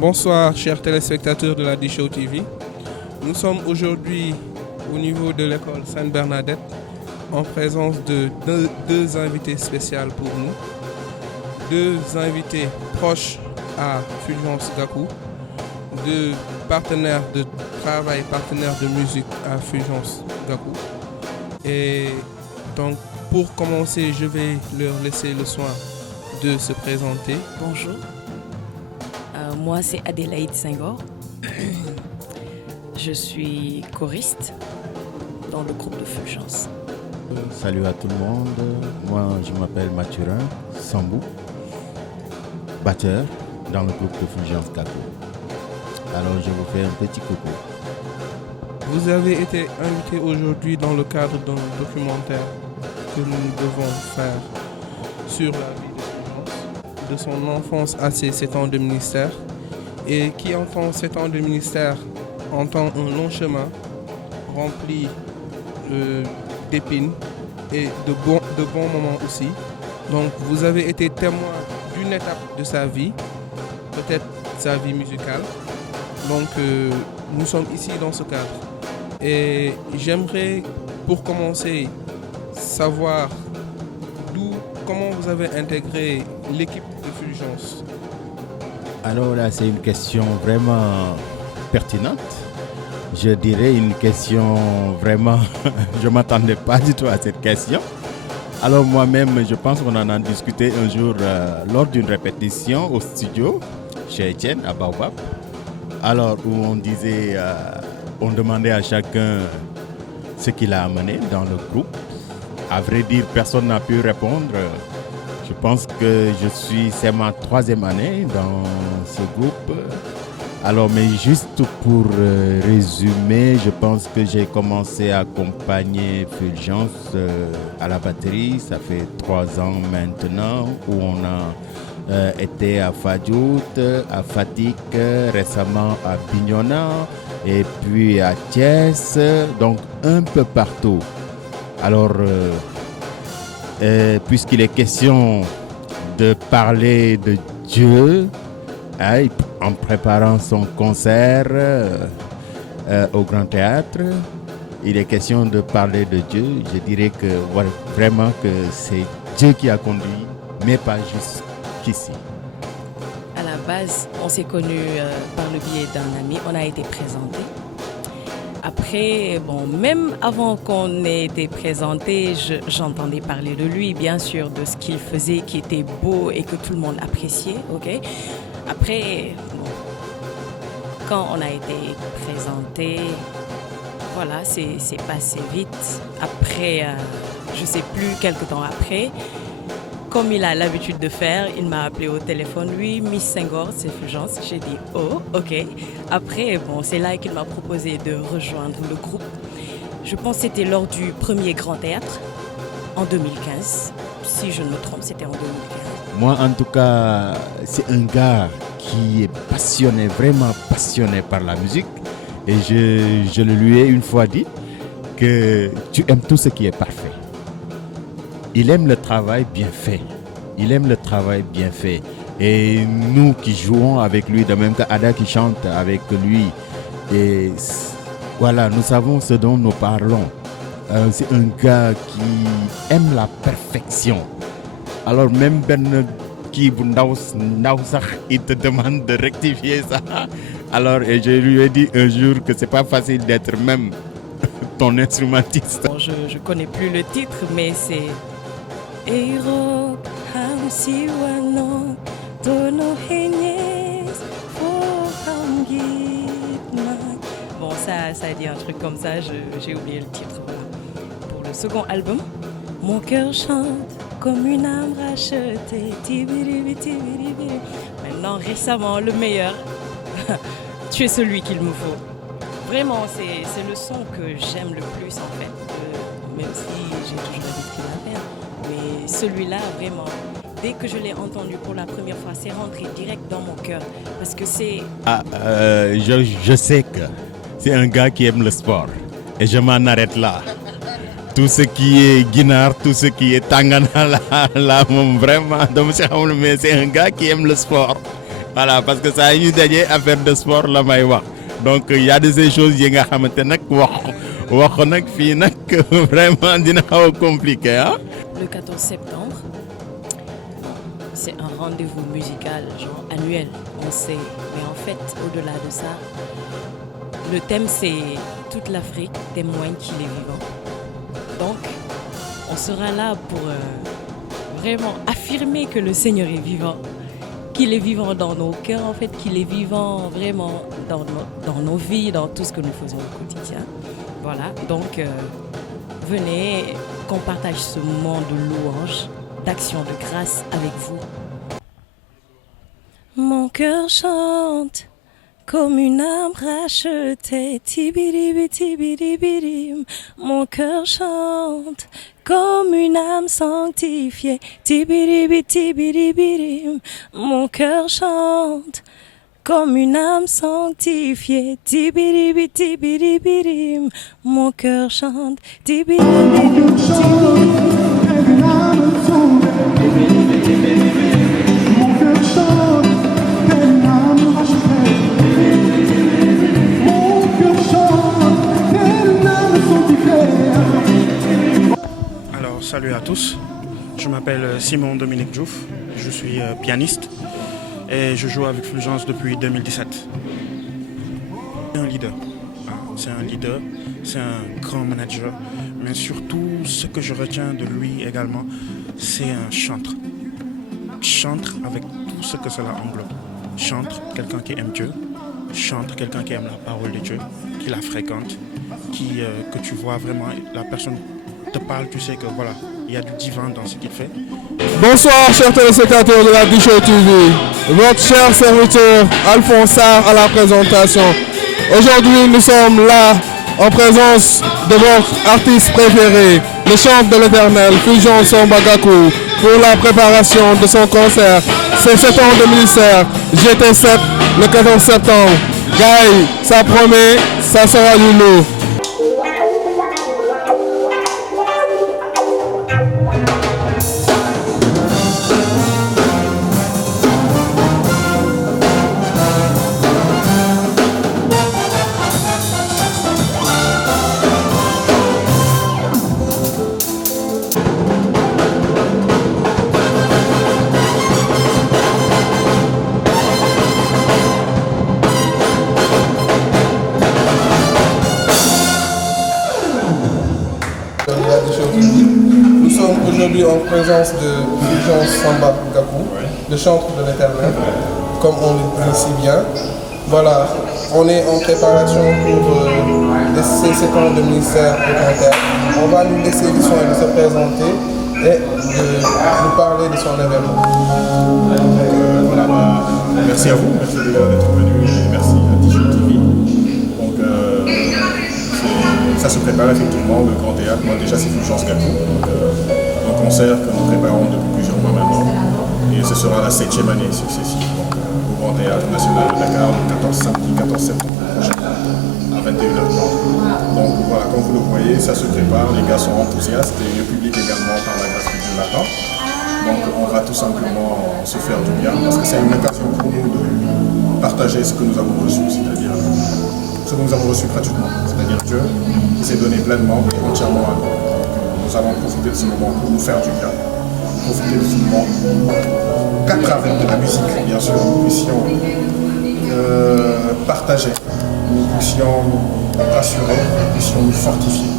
Bonsoir chers téléspectateurs de la D-Show TV. Nous sommes aujourd'hui au niveau de l'école Sainte-Bernadette en présence de deux invités spéciaux pour nous. Deux invités proches à Fulgence Gakou, deux partenaires de travail, partenaires de musique à Fulgence Gakou. Et donc pour commencer, je vais leur laisser le soin de se présenter. Bonjour, moi c'est Adélaïde Senghor. Je suis choriste dans le groupe de Fulgence. Salut à tout le monde, moi je m'appelle Mathurin Sambou, batteur dans le groupe de Fulgence Gakou. Alors je vous fais un petit coucou. Vous avez été invité aujourd'hui dans le cadre d'un documentaire que nous devons faire sur la vie de Fulgence, de son enfance à ses 7 ans de ministère, et qui entend 7 ans de ministère entend un long chemin rempli d'épines et de bons moments aussi. Donc vous avez été témoin d'une étape de sa vie, peut-être sa vie musicale. Donc nous sommes ici dans ce cadre. Et j'aimerais pour commencer savoir comment vous avez intégré l'équipe de Fulgence. Alors là c'est une question vraiment pertinente. Je dirais une question vraiment, je ne m'attendais pas du tout à cette question. Alors moi-même, je pense qu'on en a discuté un jour lors d'une répétition au studio chez Etienne à Baobab. Alors où on disait, on demandait à chacun ce qu'il a amené dans le groupe. À vrai dire, personne n'a pu répondre. Je pense que c'est ma 3e année dans ce groupe. Alors, mais juste pour résumer, je pense que j'ai commencé à accompagner Fulgence à la batterie. Ça fait 3 ans maintenant où on a été à Fadjout, à Fatick, récemment à Bignona et puis à Thiès, donc un peu partout. Alors, puisqu'il est question de parler de Dieu, en préparant son concert au Grand Théâtre, il est question de parler de Dieu. Je dirais que voilà, vraiment que c'est Dieu qui a conduit, mais pas juste qu'ici. À la base, on s'est connus par le biais d'un ami, on a été présentés. Après, même avant qu'on ait été présentés, j'entendais parler de lui, bien sûr, de ce qu'il faisait qui était beau et que tout le monde appréciait. Okay? Après, quand on a été présenté, voilà, c'est passé vite. Après, je ne sais plus, quelque temps après, comme il a l'habitude de faire, il m'a appelé au téléphone. Oui, Miss Senghor, c'est Fulgence. J'ai dit, oh, ok. Après, c'est là qu'il m'a proposé de rejoindre le groupe. Je pense que c'était lors du premier Grand Théâtre, en 2015. Si je ne me trompe, c'était en 2015. Moi, en tout cas, c'est un gars qui est passionné, vraiment passionné par la musique. Et je le lui ai une fois dit que tu aimes tout ce qui est parfait. Il aime le travail bien fait. Il aime le travail bien fait. Et nous qui jouons avec lui, de même qu'Ada qui chante avec lui, et voilà, nous savons ce dont nous parlons. C'est un gars qui aime la perfection. Alors même Ben qui il te demande de rectifier ça. Alors et je lui ai dit un jour que c'est pas facile d'être même ton instrumentiste. Je ne connais plus le titre, mais c'est Eiro Hamsiwano Tono Henyes Bon, ça dit un truc comme ça, j'ai oublié le titre. Voilà. Pour le second album, mon cœur chante comme une âme rachetée. Maintenant, récemment, le meilleur, tu es celui qu'il me faut. Vraiment, c'est le son que j'aime le plus en fait, même si j'ai toujours l'habitude à faire. Mais celui-là, vraiment, dès que je l'ai entendu pour la première fois, c'est rentré direct dans mon cœur. Parce que c'est... Je sais que c'est un gars qui aime le sport. Et je m'en arrête là. Tout ce qui est Guinard, tout ce qui est Tangana, là vraiment, mais c'est un gars qui aime le sport. Voilà, parce que ça ñu daje affaire de sport la may wax. Donc il y a de ces choses yi nga xamante nag wax nag fii nag vraiment dina xaw a compliqué hein. Le 14 septembre, c'est un rendez-vous musical genre annuel, on sait. Mais en fait, au-delà de ça, le thème c'est toute l'Afrique témoigne qu'il est vivant. Donc, on sera là pour vraiment affirmer que le Seigneur est vivant, qu'il est vivant dans nos cœurs, en fait, qu'il est vivant vraiment dans nos vies, dans tout ce que nous faisons au quotidien. Voilà, donc venez qu'on partage ce moment de louange, d'action de grâce avec vous. Mon cœur chante comme une âme rachetée, tibiribi tibiribirim. Mon cœur chante comme une âme sanctifiée, tibiribi tibiribirim. Mon cœur chante comme une âme sanctifiée, tibiribi tibiribirim. Mon cœur chante, tibiribi Alors, salut à tous, je m'appelle Simon Dominique Diouf, je suis pianiste et je joue avec Fulgence depuis 2017. C'est un leader, c'est un grand manager, mais surtout ce que je retiens de lui également, c'est un chantre. Chantre avec tout ce que cela englobe. Chantre, quelqu'un qui aime Dieu, chantre, quelqu'un qui aime la parole de Dieu, qui la fréquente, que tu vois vraiment, la personne te parle, tu sais que voilà, il y a du divin dans ce qu'il fait. Bonsoir chers téléspectateurs de la D-Show TV, votre cher serviteur Alphonse Sarr à la présentation. Aujourd'hui nous sommes là en présence de votre artiste préféré, le chantre de l'Éternel, Fulgence Gakou, pour la préparation de son concert. C'est 7 ans de ministère, GT7, le 14 septembre. Gaï, ça promet, ça sera du lot. Nous sommes aujourd'hui en présence de Fulgence Gakou, le chantre de l'Éternel, comme on le dit si bien. Voilà, on est en préparation pour ces 7 ans de ministère de cantaire. On va lui laisser le soin de se présenter et de nous parler de son événement. Voilà, merci à vous, merci d'être venu et merci à D-Show TV. Donc, ça se prépare effectivement, le Grand Théâtre. Moi déjà c'est Fulgence Gakou, un concert que nous préparons depuis plusieurs mois maintenant et ce sera la 7e année successive donc, au Grand Théâtre National de Dakar le samedi 14 septembre prochain à 21h30. Donc voilà, comme vous le voyez, ça se prépare, les gars sont enthousiastes et le public également par la grâce de Dieu l'attend. Donc on va tout simplement se faire du bien parce que c'est une occasion pour nous de partager ce que nous avons reçu, c'est-à-dire ce que nous avons reçu gratuitement, c'est-à-dire Dieu qui s'est donné pleinement et entièrement à nous. Nous allons profiter de ce moment pour nous faire du bien, profiter de ce moment qu'à travers de la musique, bien sûr, nous puissions partager, nous puissions nous rassurer, nous puissions nous fortifier.